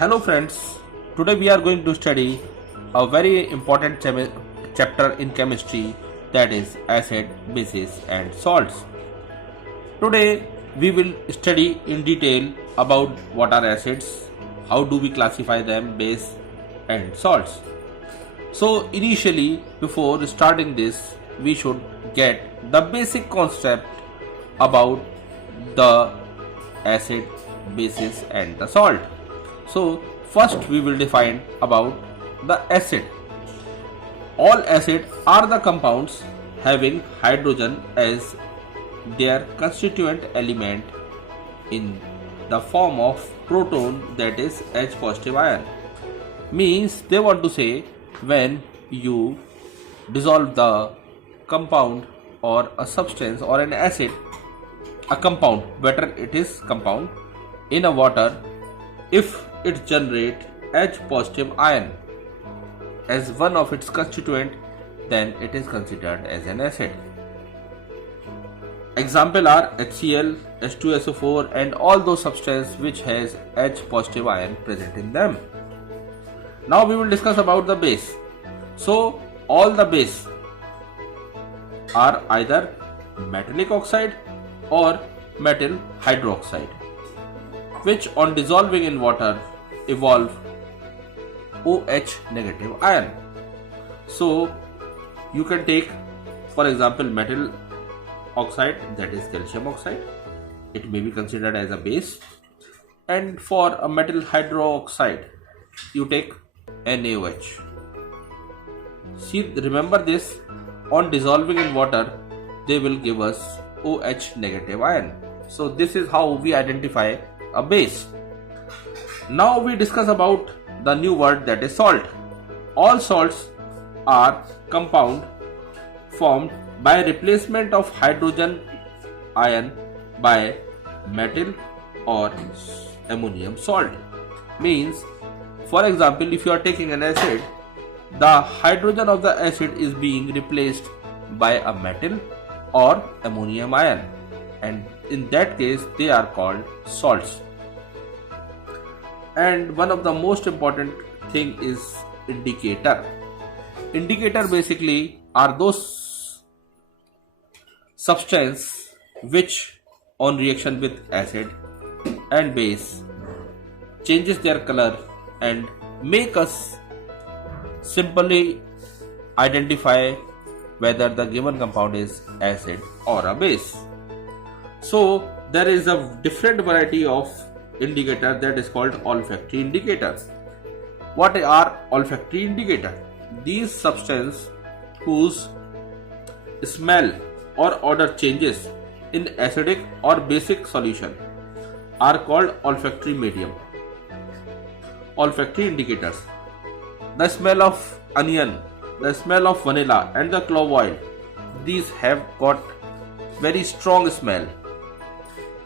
Hello friends, today we are going to study a very important chapter in chemistry, that is acid, bases and salts. Today we will study in detail about what are acids, how do we classify them, base and salts. So initially, before starting this, we should get the basic concept about the acid, bases and the salt. So first we will define about the acid. All acid are the compounds having hydrogen as their constituent element in the form of proton, that is H positive ion. Means they want to say when you dissolve the compound or a substance or an acid, a compound, better it is compound, in a water, if it generates H positive ion as one of its constituent, then it is considered as an acid. Example are HCl, H2SO4 and all those substances which has H positive ion present in them. Now we will discuss about the base. So all the base are either metallic oxide or metal hydroxide, which on dissolving in water evolve OH negative ion. So you can take for example metal oxide, that is calcium oxide, it may be considered as a base, and for a metal hydroxide you take NaOH. See, remember this, on dissolving in water they will give us OH negative ion. So this is how we identify a base. Now we discuss about the new word, that is salt. All salts are compound formed by replacement of hydrogen ion by metal or ammonium salt. Means, for example, if you are taking an acid, the hydrogen of the acid is being replaced by a metal or ammonium ion, and in that case they are called salts. And one of the most important thing is indicator. Indicator basically are those substance which on reaction with acid and base changes their color and make us simply identify whether the given compound is acid or a base. So there is a different variety of indicator that is called olfactory indicators. What are olfactory indicators? These substances whose smell or odor changes in acidic or basic solution are called olfactory medium. Olfactory indicators. The smell of onion, the smell of vanilla and the clove oil, these have got very strong smell.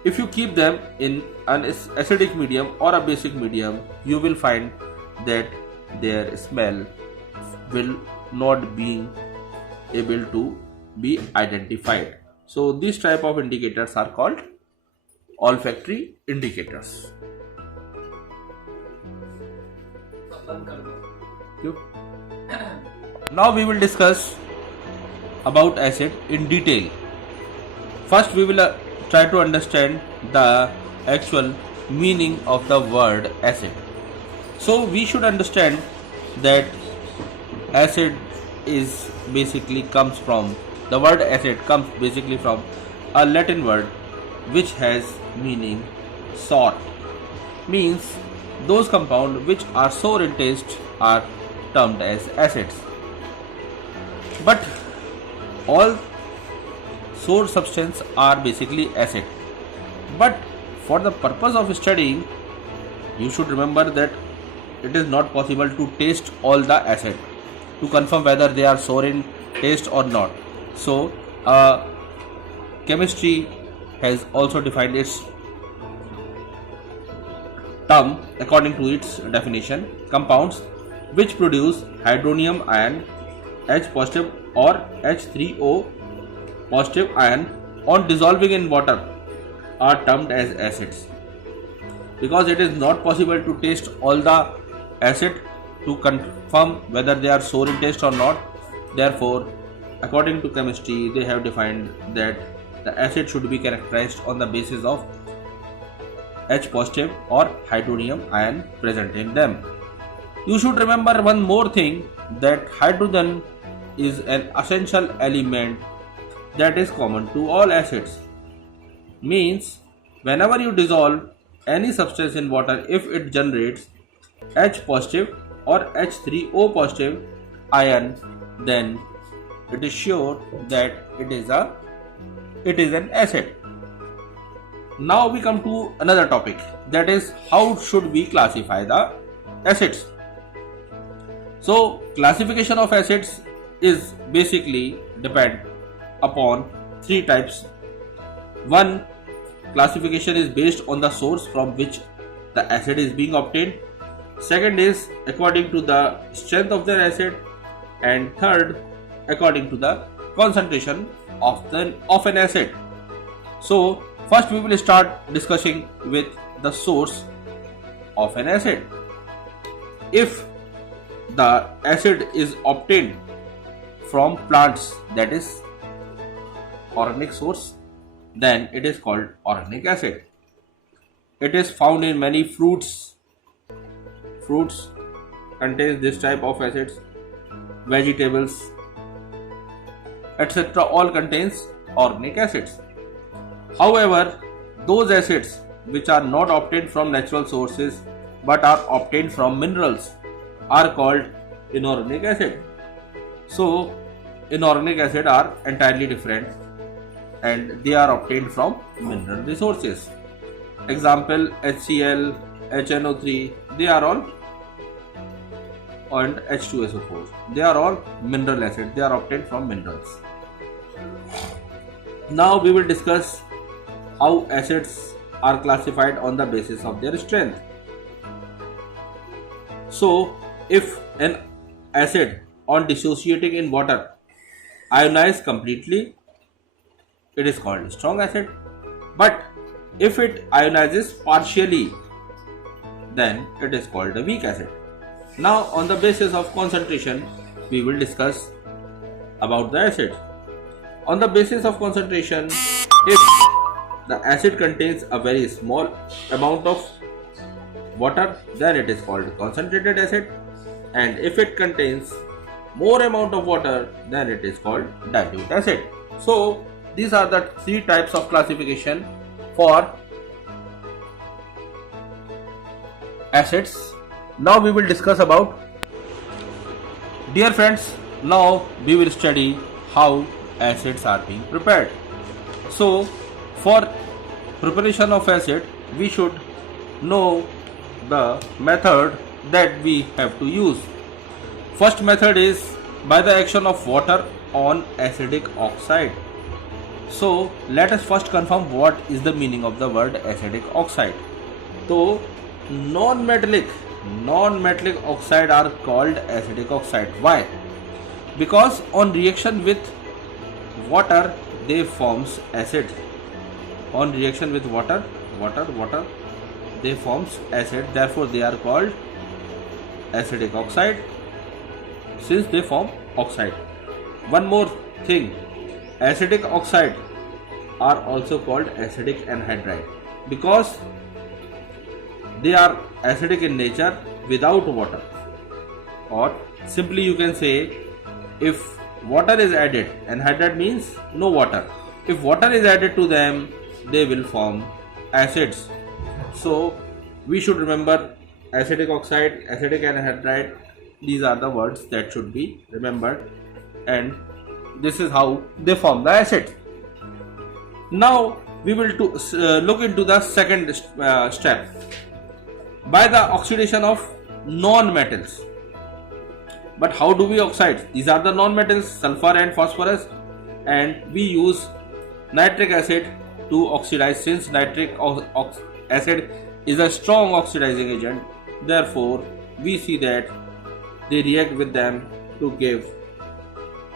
If you keep them in an acidic medium or a basic medium, you will find that their smell will not be able to be identified. So these type of indicators are called olfactory indicators. Now we will discuss about acid in detail. First we will try to understand the actual meaning of the word acid. So we should understand that acid is basically comes from, the word acid comes basically from a Latin word which has meaning sour. Means those compounds which are sour in taste are termed as acids. But all sour substances are basically acid. But for the purpose of studying, you should remember that it is not possible to taste all the acid to confirm whether they are sour in taste or not. So chemistry has also defined its term according to its definition. Compounds which produce hydronium ion H positive or H3O positive ion on dissolving in water are termed as acids. because it is not possible to taste all the acid to confirm whether they are sour in taste or not. Therefore, according to chemistry, they have defined that the acid should be characterized on the basis of H positive or hydronium ion present in them. You should remember one more thing, that hydrogen is an essential element that is common to all acids. Means whenever you dissolve any substance in water, if it generates H positive or H3O positive ion, then it is sure that it is an acid. Now we come to another topic, that is how should we classify the acids. So classification of acids is basically depend upon three types. One, classification is based on the source from which the acid is being obtained. Second is according to the strength of the acid, and third according to the concentration of an acid. So first we will start discussing with the source of an acid. If the acid is obtained from plants, that is organic source, then it is called organic acid. It is found in many fruits. Fruits contains this type of acids. Vegetables, etc. all contains organic acids. However, those acids which are not obtained from natural sources but are obtained from minerals are called inorganic acid. So inorganic acid are entirely different and they are obtained from mineral resources. Example, HCl, HNO3, they are all, and H2SO4, they are all mineral acids. They are obtained from minerals. Now we will discuss how acids are classified on the basis of their strength. So if an acid on dissociating in water ionize completely, it is called strong acid. But if it ionizes partially, then it is called a weak acid. Now on the basis of concentration, we will discuss about the acid. On the basis of concentration, if the acid contains a very small amount of water, then it is called concentrated acid, and if it contains more amount of water, then it is called dilute acid. So these are the three types of classification for acids. Now we will discuss about, dear friends, now we will study how acids are being prepared. So for preparation of acid, we should know the method that we have to use. First method is by the action of water on acidic oxide. So let us first confirm what is the meaning of the word acidic oxide. So non-metallic oxide are called acidic oxide. Why? Because on reaction with water they forms acid. On reaction with water they forms acid, therefore they are called acidic oxide since they form oxide. One more thing, acidic oxide are also called acidic anhydride because they are acidic in nature without water, or simply you can say, if water is added, anhydride means no water, if water is added to them, they will form acids. So we should remember acidic oxide, acidic anhydride, these are the words that should be remembered, and this is how they form the acid. Now we will look into the second step, by the oxidation of non-metals. But how do we oxide? These are the non-metals, sulfur and phosphorus, and we use nitric acid to oxidize. Since nitric acid is a strong oxidizing agent, therefore we see that they react with them to give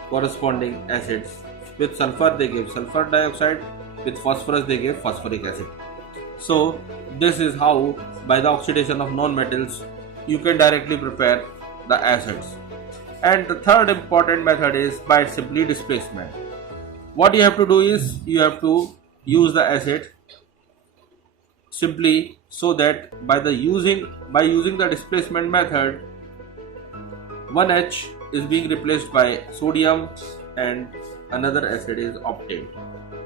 corresponding acids. With sulfur they give sulfur dioxide, with phosphorus they give phosphoric acid. So this is how, by the oxidation of non-metals, you can directly prepare the acids. And the third important method is by simply displacement. What you have to do is you have to use the acid simply, so that by using the displacement method, one H is being replaced by sodium and another acid is obtained.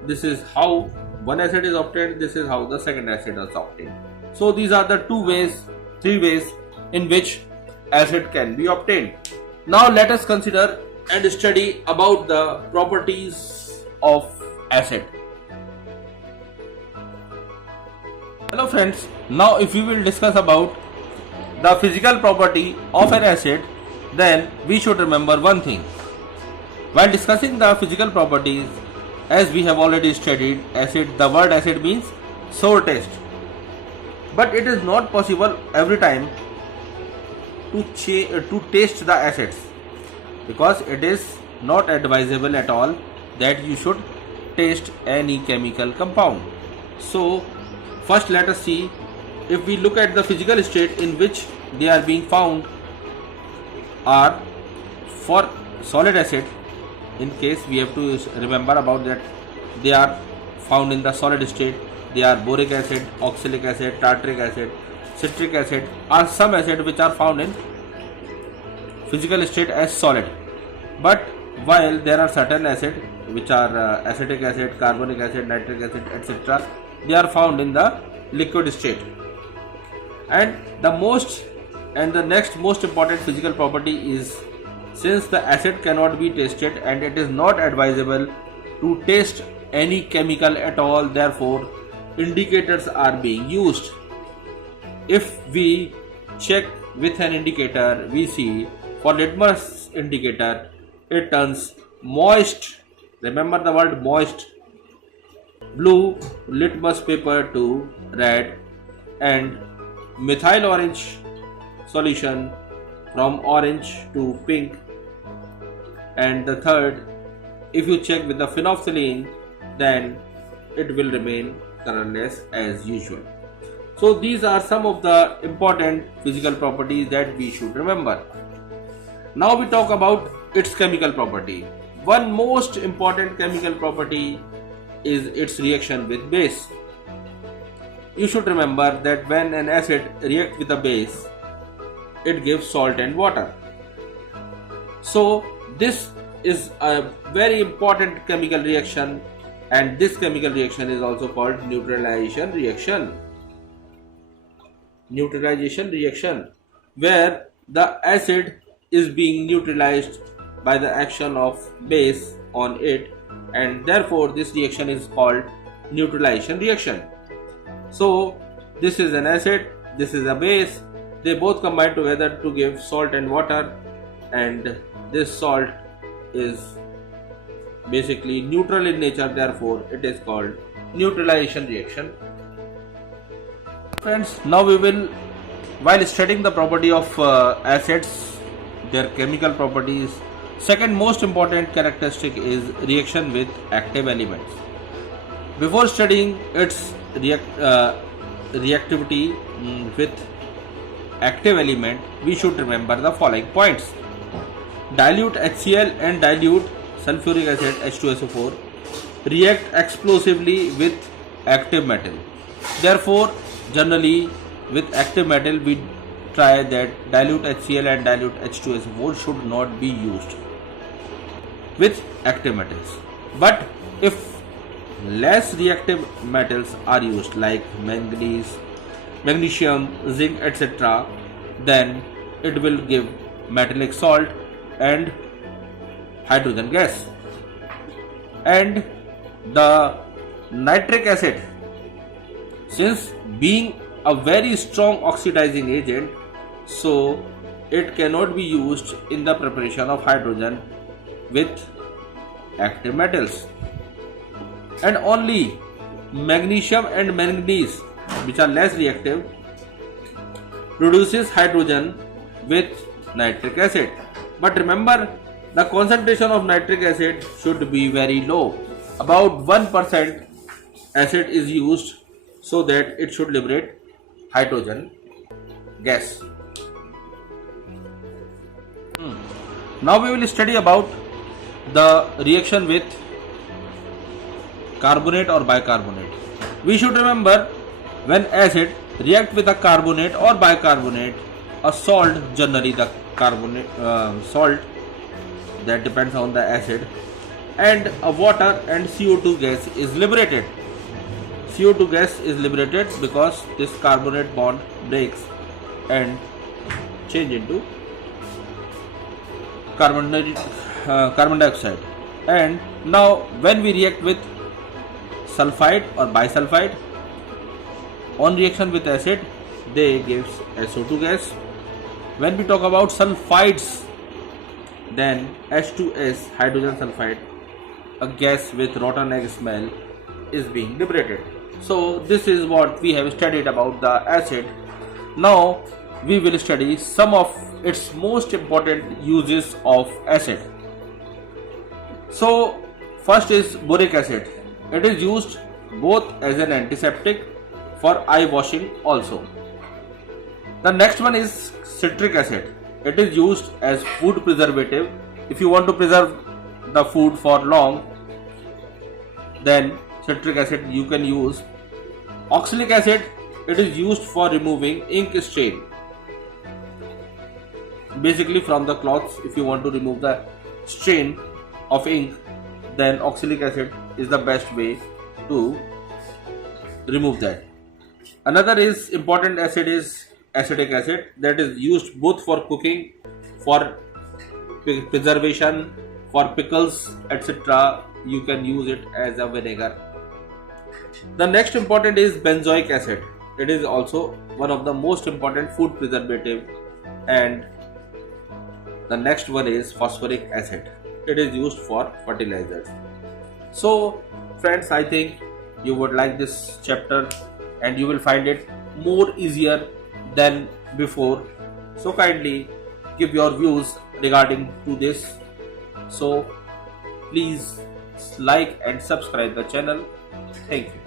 This is how one acid is obtained, this is how the second acid is obtained. So these are the three ways in which acid can be obtained. Now let us consider and study about the properties of acid. Hello friends, now if we will discuss about the physical property of an acid, then we should remember one thing. While discussing the physical properties, as we have already studied acid, the word acid means sour taste. But it is not possible every time to taste the acids, because it is not advisable at all that you should taste any chemical compound. So first let us see, if we look at the physical state in which they are being found, are for solid acid. In case we have to remember about that, they are found in the solid state. They are boric acid, oxalic acid, tartaric acid, citric acid, are some acid which are found in physical state as solid. But while there are certain acid which are acetic acid, carbonic acid, nitric acid, etc., they are found in the liquid state. And the next most important physical property is, since the acid cannot be tasted and it is not advisable to taste any chemical at all, therefore indicators are being used. If we check with an indicator, we see for litmus indicator it turns moist, remember the word moist, blue litmus paper to red, and methyl orange solution from orange to pink. And the third, if you check with the phenolphthalein, then it will remain colorless as usual. So these are some of the important physical properties that we should remember. Now we talk about its chemical property. One most important chemical property is its reaction with base. You should remember that when an acid reacts with a base, it gives salt and water. So this is a very important chemical reaction, and this chemical reaction is also called neutralization reaction. Neutralization reaction, where the acid is being neutralized by the action of base on it, and therefore this reaction is called neutralization reaction. So this is an acid, this is a base, they both combine together to give salt and water, and this salt is basically neutral in nature, therefore it is called neutralization reaction. Friends, now we will, while studying the property of acids, their chemical properties, second most important characteristic is reaction with active elements. Before studying its reactivity with active element, we should remember the following points. Dilute HCl and dilute sulfuric acid H2SO4 react explosively with active metal. Therefore, generally with active metal we try that dilute HCl and dilute H2SO4 should not be used with active metals. But if less reactive metals are used like manganese, magnesium, zinc, etc., then it will give metallic salt and hydrogen gas. And the nitric acid, since being a very strong oxidizing agent, so it cannot be used in the preparation of hydrogen with active metals. And only magnesium and manganese, which are less reactive, produces hydrogen with nitric acid. But remember, the concentration of nitric acid should be very low. About 1% acid is used so that it should liberate hydrogen gas. Now we will study about the reaction with carbonate or bicarbonate. We should remember, when acid react with a carbonate or bicarbonate, a salt, generally the carbonate salt, that depends on the acid, and a water and CO2 gas is liberated. CO2 gas is liberated because this carbonate bond breaks and change into carbon dioxide. And now when we react with sulfide or bisulfide, on reaction with acid, they gives SO2 gas. When we talk about sulfides, then H2S, hydrogen sulfide, a gas with rotten egg smell, is being liberated. So this is what we have studied about the acid. Now we will study some of its most important uses of acid. So first is boric acid. It is used both as an antiseptic for eye washing also. The next one is citric acid. It is used as food preservative. If you want to preserve the food for long, then citric acid you can use. Oxalic acid, it is used for removing ink stain. Basically from the cloths, if you want to remove the stain of ink, then oxalic acid is the best way to remove that. Another is important acid is acetic acid, that is used both for cooking, for preservation, for pickles, etc. You can use it as a vinegar. The next important is benzoic acid. It is also one of the most important food preservative. And the next one is phosphoric acid. It is used for fertilizers. So friends, I think you would like this chapter and you will find it more easier than before. So kindly give your views regarding to this. So please like and subscribe the channel. Thank you.